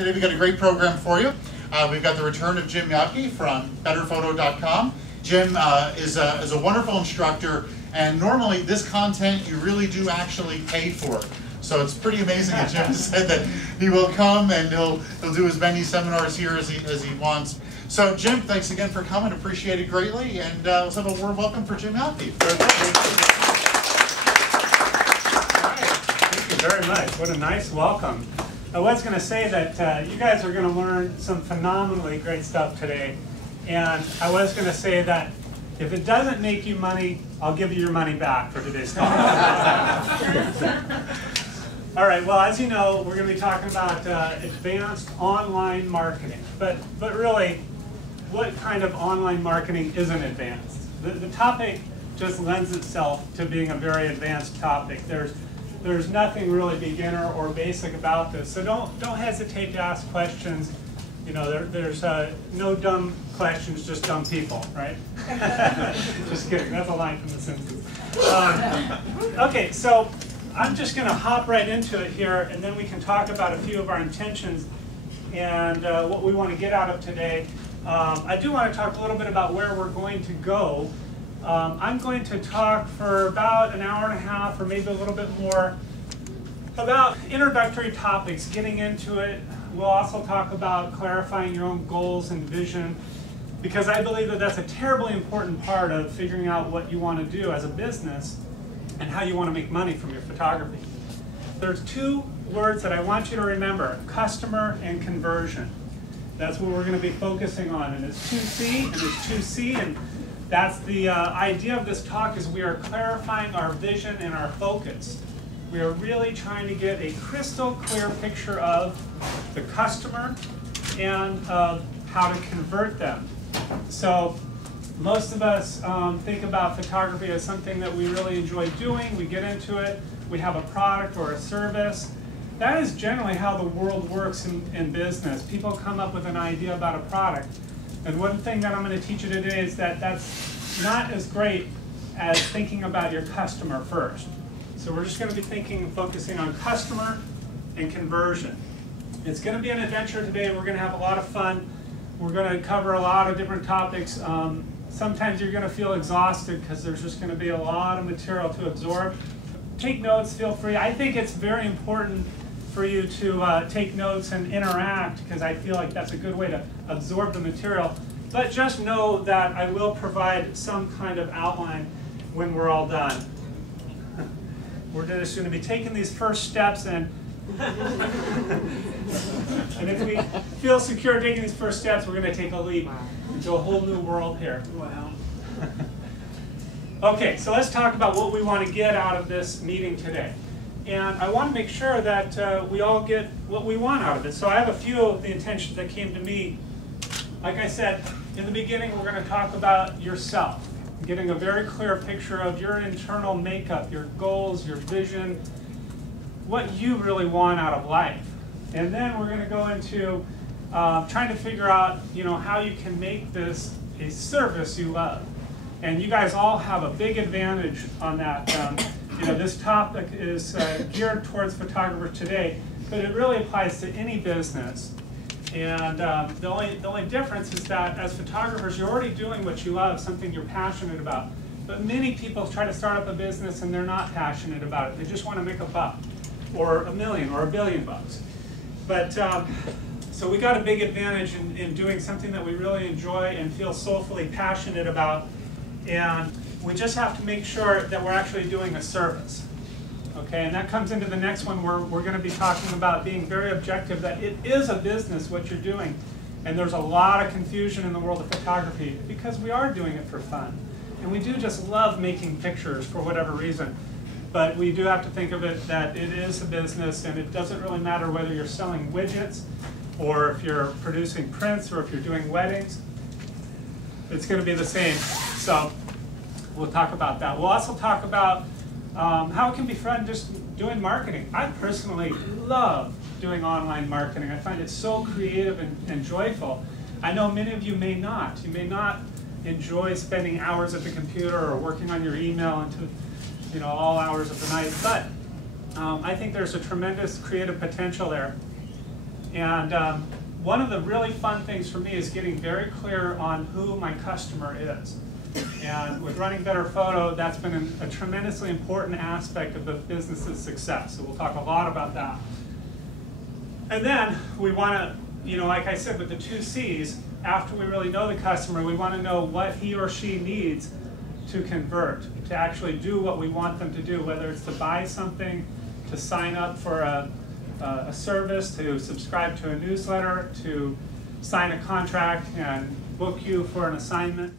Today we've got a great program for you. We've got the return of Jim Miotke from betterphoto.com. Jim is a wonderful instructor, and normally this content you really do actually pay for. So it's pretty amazing that Jim said that he will come and he'll do as many seminars here as he wants. So Jim, thanks again for coming. Appreciate it greatly, and let's have a warm welcome for Jim Miotke. Thank you very much. What a nice welcome. I was going to say that you guys are going to learn some phenomenally great stuff today, and I was going to say that if it doesn't make you money, I'll give you your money back for today's talk. All right, well, as you know, we're going to be talking about advanced online marketing, but really, what kind of online marketing isn't advanced? The topic just lends itself to being a very advanced topic. There's nothing really beginner or basic about this, so don't hesitate to ask questions. You know, there's no dumb questions, just dumb people, right? Just kidding, that's a line from The Simpsons. Okay, so I'm just going to hop right into it here, and then we can talk about a few of our intentions and what we want to get out of today. I do want to talk a little bit about where we're going to go. I'm going to talk for about an hour and a half or maybe a little bit more about introductory topics, getting into it. We'll also talk about clarifying your own goals and vision, because I believe that that's a terribly important part of figuring out what you want to do as a business and how you want to make money from your photography. There's two words that I want you to remember: customer and conversion. That's what we're going to be focusing on, and it's 2C and it's 2C, and that's the idea of this talk. Is we are clarifying our vision and our focus. We are really trying to get a crystal clear picture of the customer and of how to convert them. So most of us think about photography as something that we really enjoy doing. We get into it, we have a product or a service. That is generally how the world works in business. People come up with an idea about a product. And one thing that I'm going to teach you today is that that's not as great as thinking about your customer first. So we're just going to be focusing on customer and conversion. It's going to be an adventure today. We're going to have a lot of fun. We're going to cover a lot of different topics. Sometimes you're going to feel exhausted because there's just going to be a lot of material to absorb. Take notes, feel free. I think it's very important for you to take notes and interact, because I feel like that's a good way to absorb the material. But just know that I will provide some kind of outline when we're all done. We're just going to be taking these first steps, and if we feel secure taking these first steps, we're going to take a leap into a whole new world here. Wow. Okay, so let's talk about what we want to get out of this meeting today. And I want to make sure that we all get what we want out of it. So I have a few of the intentions that came to me. Like I said, in the beginning, we're going to talk about yourself, getting a very clear picture of your internal makeup, your goals, your vision, what you really want out of life. And then we're going to go into trying to figure out, how you can make this a service you love. And you guys all have a big advantage on that. This topic is geared towards photographers today, but it really applies to any business. And the only difference is that as photographers, you're already doing what you love, something you're passionate about. But many people try to start up a business and they're not passionate about it. They just want to make a buck, or $1 million, or $1 billion bucks. But so we got a big advantage in doing something that we really enjoy and feel soulfully passionate about. And we just have to make sure that we're actually doing a service. Okay, and that comes into the next one where we're going to be talking about being very objective, that it is a business what you're doing. And there's a lot of confusion in the world of photography because we are doing it for fun. And we do just love making pictures for whatever reason. But we do have to think of it that it is a business, and it doesn't really matter whether you're selling widgets or if you're producing prints or if you're doing weddings. It's going to be the same. So we'll talk about that. We'll also talk about how it can be fun just doing marketing. I personally love doing online marketing. I find it so creative and joyful. I know many of you may not. You may not enjoy spending hours at the computer or working on your email into all hours of the night, but I think there's a tremendous creative potential there. And one of the really fun things for me is getting very clear on who my customer is. And with running Better Photo, that's been a tremendously important aspect of the business's success. So we'll talk a lot about that. And then we want to, you know, like I said with the 2 C's, after we really know the customer, we want to know what he or she needs to convert, to actually do what we want them to do, whether it's to buy something, to sign up for a service, to subscribe to a newsletter, to sign a contract and book you for an assignment.